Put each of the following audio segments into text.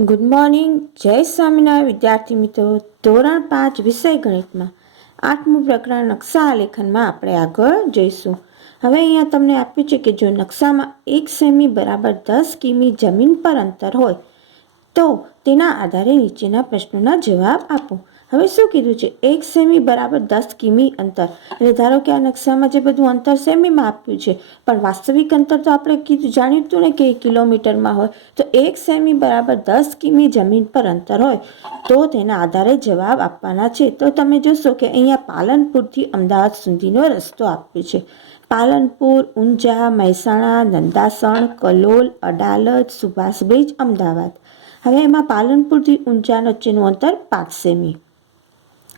Good morning જય સ્વામિનારાયણ, વિદ્યાર્થી મિત્રો. ધોરણ પાંચ, વિષય ગણિતમાં. આઠમું પ્રકરણ નકશા આલેખનમાં આપણે આગળ જઈશું. હવે અહીંયા તમને આપ્યું છે કે જો નકશામાં એક સેમી બરાબર દસ કિમી જમીન પર અંતર હોય તો તેના આધારે નીચેના પ્રશ્નોના જવાબ આપો. હવે શું કીધું છે? એક સેમી બરાબર દસ કિમી અંતર. એટલે ધારો કે આ નકશામાં જે બધું અંતર સેમીમાં આપ્યું છે, પણ વાસ્તવિક અંતર તો આપણે કીધું જાણ્યું હતું ને કે કિલોમીટરમાં હોય, તો એક સેમી બરાબર દસ કિમી જમીન પર અંતર હોય, તો તેના આધારે જવાબ આપવાના છે. તો તમે જોશો કે અહીંયા પાલનપુરથી અમદાવાદ સુધીનો રસ્તો આપ્યો છે. પાલનપુર, ઊંઝા, મહેસાણા, નંદાસણ, કલોલ, અડાલજ, સુભાષ બ્રિજ, અમદાવાદ. હવે એમાં પાલનપુરથી ઊંઝા વચ્ચેનું અંતર પાંચ સેમી.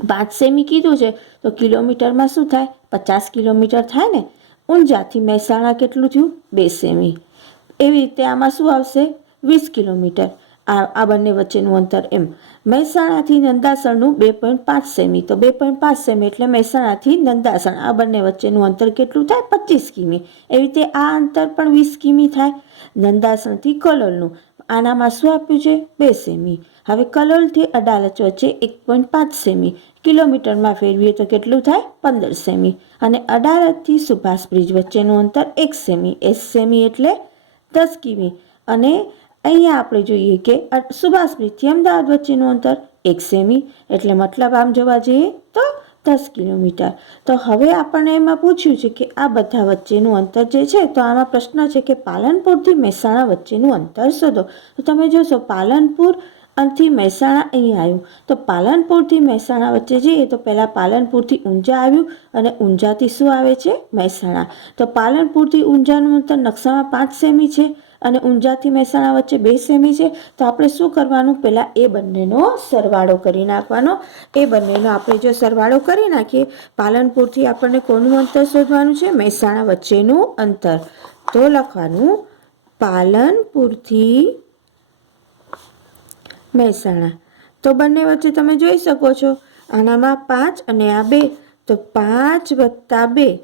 પાંચ સેમી કીધું છે તો કિલોમીટરમાં શું થાય? પચાસ કિલોમીટર થાય ને? ઊંઝાથી મહેસાણા કેટલું થયું? બે સેમી. એવી રીતે આમાં શું આવશે? વીસ કિલોમીટર. આ આ બંને વચ્ચેનું અંતર એમ. મહેસાણાથી નંદાસણનું બે પોઈન્ટ પાંચ સેમી. તો બે પોઈન્ટ પાંચ સેમી એટલે મહેસાણાથી નંદાસણ. આ બંને વચ્ચેનું અંતર કેટલું થાય? પચીસ કિમી. એવી રીતે આ અંતર પણ વીસ કિમી થાય. નંદાસણથી કલોલનું. આનામાં શું આપ્યું છે? બે સેમી. હવે કલોલથી અડાલજ વચ્ચે એક પોઈન્ટ પાંચ સેમી. કિલોમીટરમાં ફેરવીએ તો કેટલું થાય? પંદર સેમી. અને અડાલજથી સુભાષ બ્રિજ વચ્ચેનું અંતર એક સેમી. એસ સેમી એટલે દસ કિમી. અને અહીંયા આપણે જોઈએ કે સુભાષ બ્રિજથી અમદાવાદ વચ્ચેનું અંતર એક સેમી. એટલે મતલબ આમ જોવા જઈએ તો દસ કિલોમીટર. તો હવે આપણને એમાં પૂછ્યું છે કે આ બધા વચ્ચેનું અંતર જે છે, તો આમાં પ્રશ્ન છે કે પાલનપુરથી મહેસાણા વચ્ચેનું અંતર શોધો. તો તમે જોશો, પાલનપુરથી મહેસાણા અહીં આવ્યું. તો પાલનપુરથી મહેસાણા વચ્ચે જઈએ, તો પહેલાં પાલનપુરથી ઊંઝા આવ્યું અને ઊંઝાથી શું આવે છે? મહેસાણા. તો પાલનપુરથી ઊંઝાનું અંતર નકશામાં પાંચ સેમી છે. અને ઊંઝાથી મહેસાણા વચ્ચે બે સેમી છે, તો આપણે શું કરવાનું? પહેલાં એ બંનેનો સરવાળો કરી નાખવાનો. એ બંનેનો આપણે જો સરવાળો કરી નાખીએ, પાલનપુરથી આપણને કોનું અંતર શોધવાનું છે? મહેસાણા વચ્ચેનું અંતર. તો લખવાનું, પાલનપુરથી મહેસાણા. તો બંને વચ્ચે તમે જોઈ શકો છો, આનામાં પાંચ અને આ બે. તો પાંચ વત્તા બે.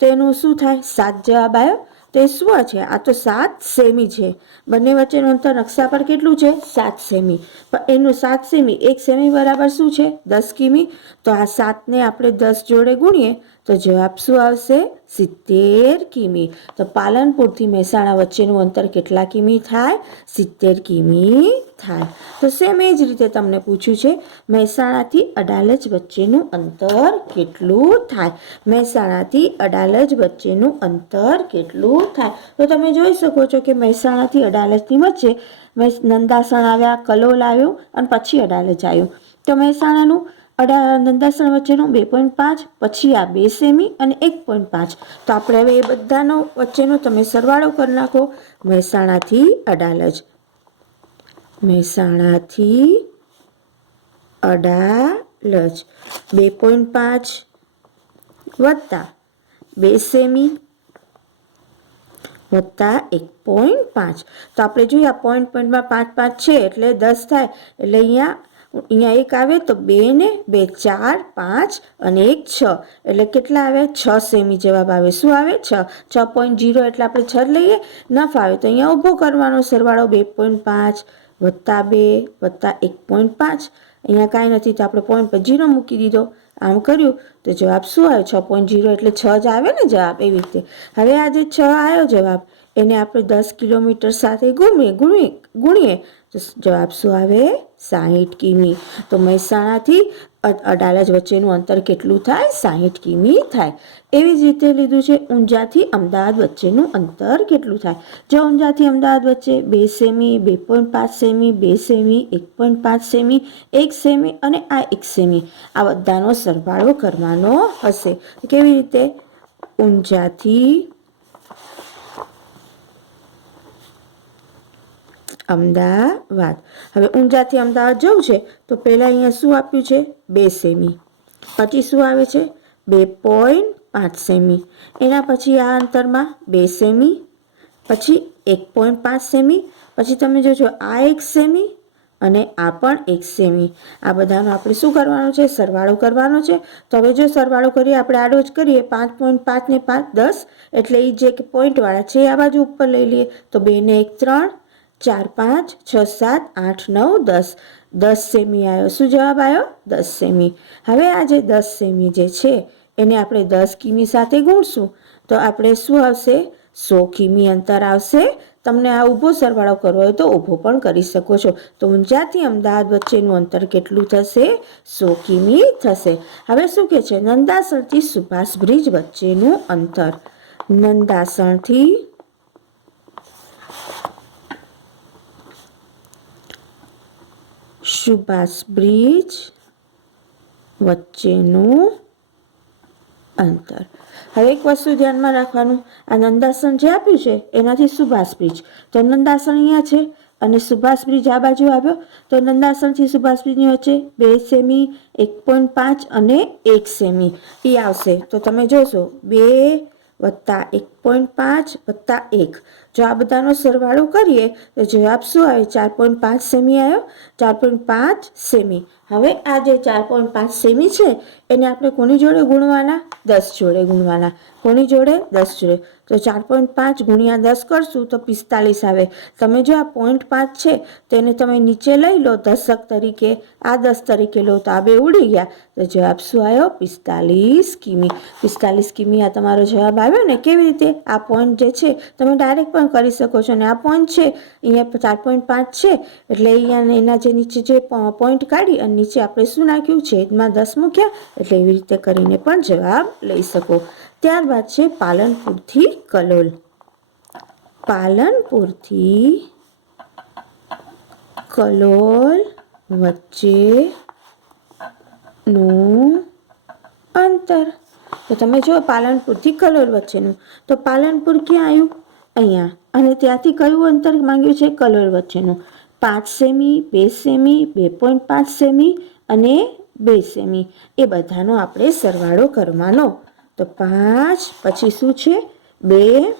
તો એનું શું થાય? સાત જવાબ આવ્યો. તો એ શું છે? આ તો સાત સેમી છે. બંને વચ્ચેનું અંતર નકશા પર કેટલું છે? સાત સેમી. પણ એનું સાત સેમી એક સેમી બરાબર શું છે? દસ કિમી. તો આ સાતને આપણે દસ જોડે ગુણીએ તો જવાબ શું આવશે? સિત્તેર કિમી. તો પાલનપુરથી મહેસાણા વચ્ચેનું અંતર કેટલા કિમી થાય? સિત્તેર કિમી. થાય. તો સેમ એ જ રીતે તમને પૂછ્યું છે, મહેસાણાથી અડાલજ વચ્ચેનું અંતર કેટલું થાય? મહેસાણાથી અડાલજ વચ્ચેનું અંતર કેટલું થાય? તો તમે જોઈ શકો છો કે મહેસાણાથી અડાલજની વચ્ચે નંદાસણ આવ્યા, કલોલ આવ્યું અને પછી અડાલજ આવ્યું. તો મહેસાણાનું અડા, નંદાસણ વચ્ચેનું બે પોઈન્ટ પાંચ, પછી આ બે સેમી અને એક પોઈન્ટ પાંચ. તો આપણે હવે એ બધાનો વચ્ચેનો તમે સરવાળો કરી નાખો. મહેસાણાથી અડાલજ. મહેસાણાથી અડાલજ. બે પોઈન્ટ પાંચ વત્તા બે સેમી વત્તા એક પોઈન્ટ પાંચ. તો આપણે જોઈએ આ પોઈન્ટ પોઈન્ટમાં પાંચ પાંચ છે એટલે દસ થાય. એટલે અહીંયા અહીંયા એક આવે તો બે ને બે, ચાર, પાંચ અને એક છ. એટલે કેટલા આવે? છ સેમી જવાબ આવે. શું આવે? છ. છ પોઈન્ટ જીરો એટલે આપણે છ લઈએ. ન ફાવે તો અહીંયા ઊભો કરવાનો સરવાળો બે પોઈન્ટ પાંચ વત્તા બે, વત્તા એક પોઈન્ટ પાંચ. અહીંયા કાંઈ નથી, તો આપણે પોઈન્ટ પર જીરો મૂકી દીધો. આમ કર્યું. તો જવાબ શું આવ્યો? છ પોઈન્ટ જીરો એટલે છ જ આવે ને જવાબ એવી રીતે. હવે આ જે છ આવ્યો જવાબ. એને આપણે દસ કિલોમીટર સાથે ગુણીએ ગુણીએ ગુણીએ. તો જવાબ શું આવે? સાહીઠ કિમી. તો મહેસાણાથી અડાલજ વચ્ચેનું અંતર કેટલું થાય? સાહીઠ કિમી થાય. એવી જ રીતે લીધું છે, ઊંઝાથી અમદાવાદ વચ્ચેનું અંતર કેટલું થાય? જો ઊંઝાથી અમદાવાદ વચ્ચે બે સેમી, બે પોઈન્ટ પાંચ સેમી, બે સેમી, એક પોઈન્ટ પાંચ સેમી, એક સેમી અને આ એક સેમી. આ બધાનો સરવાળો કરવાનો હશે. કેવી રીતે? ઊંઝાથી અમદાવાદ. હવે ઊંઝાથી અમદાવાદ જવું છે, તો પહેલાં અહીંયા શું આપ્યું છે? બે સેમી. પછી શું આવે છે? બે પોઈન્ટ પાંચ સેમી. એના પછી આ અંતરમાં બે સેમી, પછી એક પોઈન્ટ પાંચ સેમી, પછી તમે જોજો આ એક સેમી અને આ પણ એક સેમી આ બધાનો આપણે શું કરવાનું છે? સરવાળો કરવાનો છે. તો હવે જો સરવાળો કરીએ, આપણે આડો જ કરીએ પાંચ પોઈન્ટ પાંચ ને પાંચ દસ, એટલે એ જે પોઈન્ટવાળા છે આ બાજુ ઉપર લઈ લઈએ. તો બે ને એક ત્રણ, ચાર પાંચ, છ સાત, આઠ નવ, દસ. દસ સેમી આવ્યો. શું જવાબ આવ્યો? દસ સેમી હવે આ જે દસ સેમી જે છે, એને આપણે દસ કિમી સાથે ગુણશું. તો આપણે શું આવશે? સો કિમી અંતર આવશે. તમને આ ઊભો સરવાળો કરવો હોય તો ઊભો પણ કરી શકો છો. તો ઊંઝાથી અમદાવાદ વચ્ચેનું અંતર કેટલું થશે? સો કિમી થશે. હવે શું કહે છે? નંદાસણથી સુભાષ બ્રિજ વચ્ચેનું અંતર. નંદાસણથી સુભાષ બ્રિજ વચ્ચેનું અંતર. હવે એક વસ્તુ ધ્યાનમાં રાખવાનું. આ નંદાસન જે આપ્યું છે, એનાથી સુભાષ બ્રિજ. તો નંદાસન અહીંયા છે અને સુભાષ બ્રિજ આ બાજુ આવ્યો. તો નંદાસનથી સુભાષ બ્રિજની વચ્ચે બે સેમી, એક પોઈન્ટ પાંચ અને એક સેમી. એ આવશે. તો તમે જોશો, બે વત્તા એક પોઈન્ટ પાંચ વત્તા એક. જો આ બધાનો સરવાળો કરીએ, તો જવાબ શું આવે? ચાર પોઈન્ટ પાંચ સેમી આવ્યો. ચાર પોઈન્ટ પાંચ સેમી. હવે આ જે ચાર પોઈન્ટ પાંચ સેમી છે, એને આપણે કોની જોડે ગુણવાના? દસ જોડે ગુણવાના. કોની જોડે? દસ જોડે. તો ચાર પોઈન્ટ પાંચ ગુણ્યા દસ કરશું તો પિસ્તાલીસ આવે. તમે જો આ પોઈન્ટ પાંચ છે તેને તમે નીચે લઈ લો દશક તરીકે. આ દસ તરીકે લો તો આ બે ઉડી ગયા. તો જવાબ શું આવ્યો? પિસ્તાલીસ કિમી. પિસ્તાલીસ કિમી આ તમારો જવાબ આવ્યો ને? કેવી રીતે? આ પોઈન્ટ જે છે, તમે ડાયરેક્ટ પણ કરી શકો છો. અને આ પોઈન્ટ છે, અહીંયા ચાર પોઈન્ટ પાંચ છે, એટલે અહીંયા એના જે નીચે જે પોઈન્ટ કાઢી અને નીચે આપણે શું નાખ્યું? છેદમાં દસ મૂક્યા, એટલે એવી રીતે કરીને પણ જવાબ લઈ શકો. ત્યારબાદ છે પાલનપુરથી કલોલ. પાલનપુરથી કલોલ વચ્ચેનું અંતર. તો તમે જો પાલનપુરથી કલોલ વચ્ચેનું. તો પાલનપુર ક્યાં આવ્યું અહીંયા. અને ત્યાંથી કયું અંતર માંગ્યું છે? કલોલ વચ્ચેનું. પાંચ સેમી, બે સેમી, બે પોઈન્ટ પાંચ સેમી અને બે સેમી. એ બધાનો આપણે સરવાળો કરવાનો. તો પાંચ, પછી શું છે? બે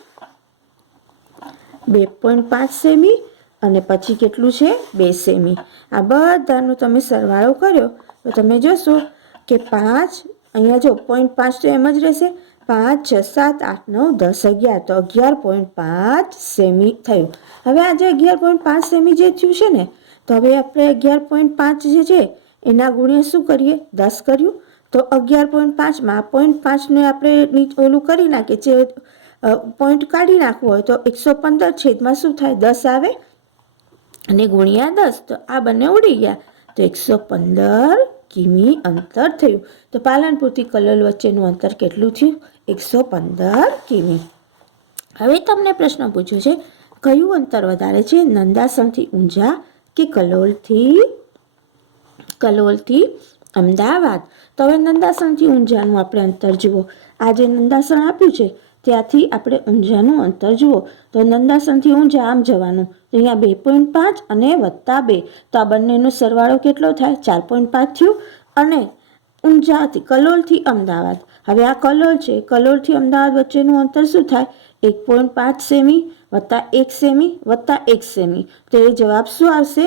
બે પોઈન્ટ પાંચ સેમી અને પછી કેટલું છે? બે સેમી. આ બધાનો તમે સરવાળો કર્યો. તો તમે જોશો કે પાંચ અહીંયા જો પોઈન્ટ પાંચ તો એમ જ રહેશે. પાંચ, છ, સાત, આઠ, નવ, દસ, અગિયાર. તો અગિયાર પોઈન્ટ પાંચ સેમી થયું. હવે આજે અગિયાર પોઈન્ટ પાંચ સેમી જે થયું છે ને, તો હવે આપણે અગિયાર પોઈન્ટ પાંચ જે છે, એના ગુણ્યા શું કરીએ? દસ કર્યું. તો અગિયાર પોઈન્ટ પાંચમાં પોઈન્ટ પાંચને આપણે ઓલું કરી નાખીએ. જે પોઈન્ટ કાઢી નાખવું હોય તો એકસો પંદર છેદમાં શું થાય? દસ આવે. અને ગુણ્યા દસ, તો આ બંને ઉડી ગયા. તો એકસો પંદર કિમી અંતર થયું. તો પાલનપુરથી કલોલ વચ્ચેનું અંતર કેટલું થયું? એકસો પંદર કિમી. હવે તમને પ્રશ્ન પૂછ્યો છે, કયું અંતર વધારે છે નંદાસણથી ઊંઝા કે કલોલથી? કલોલથી અમદાવાદ. તો હવે નંદાસણથી ઊંઝાનું આપણે અંતર જુઓ. આ જે નંદાસણ આપ્યું છે ત્યાંથી આપણે ઊંઝાનું અંતર જુઓ. તો નંદાસનથી ઊંઝા આમ જવાનું. તો અહીંયા બે પોઈન્ટ પાંચ અને વત્તા બે. તો આ બંનેનો સરવાળો કેટલો થાય? ચાર પોઈન્ટ પાંચ થયું. અને ઊંઝાથી કલોલથી અમદાવાદ. હવે આ કલોલ છે. કલોલથી અમદાવાદ વચ્ચેનું અંતર શું થાય? એક પોઈન્ટ પાંચ સેમી વત્તા એક સેમી વત્તા એક સેમી. તો એ જવાબ શું આવશે?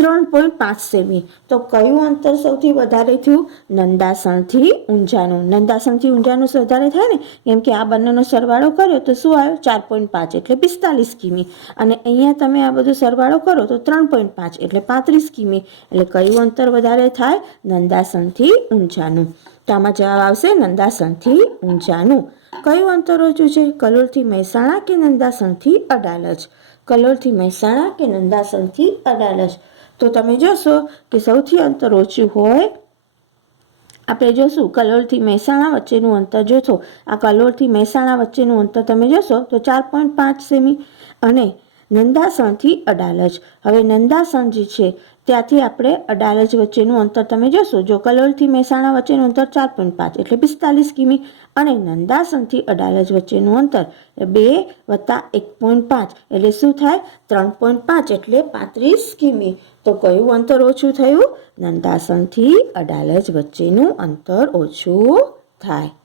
ત્રણ પોઈન્ટ પાંચ સેમી. તો કયું અંતર સૌથી વધારે થયું? નંદાસણથી ઊંઝાનું નંદાસણથી ઊંઝાનું વધારે થાય ને? કેમ કે આ બંનેનો સરવાળો કર્યો તો શું આવ્યો? ચાર પોઈન્ટ પાંચ, એટલે પિસ્તાલીસ કિમી. અને અહીંયા તમે આ બધો સરવાળો કરો તો ત્રણ પોઈન્ટ પાંચ, એટલે પાંત્રીસ કિમી. એટલે કયું અંતર વધારે થાય? નંદાસણથી ઊંઝાનું તો આમાં જવાબ આવશે નંદાસણથી ઊંઝાનું કયું અંતર ઓછું છે? કલોલથી મહેસાણા કે નંદાસણથી અડાલજ? કલોલથી મહેસાણા કે નંદાસણથી અડાલજ? તો તમે જોશો કે સૌથી અંતર ઓછું હોય. આપણે જોશું કલોલથી મહેસાણા વચ્ચેનું અંતર જોશો. આ કલોલથી મહેસાણા વચ્ચેનું અંતર તમે જોશો તો ચાર પોઈન્ટ પાંચ સેમી અને નંદાસણથી અડાલજ. હવે નંદાસણ જે છે ત્યાંથી આપણે અડાલજ વચ્ચેનું અંતર તમે જોશો. જો કલોલથી મહેસાણા વચ્ચેનું અંતર ચાર પોઈન્ટ પાંચ એટલે પિસ્તાલીસ કિમી અને નંદાસનથી અડાલજ વચ્ચેનું અંતર બે વત્તા એક પોઈન્ટ પાંચ એટલે શું થાય? ત્રણ પોઈન્ટ પાંચ એટલે પાંત્રીસ કિમી. તો કયું અંતર ઓછું થયું? નંદાસનથી અડાલજ વચ્ચેનું અંતર ઓછું થાય.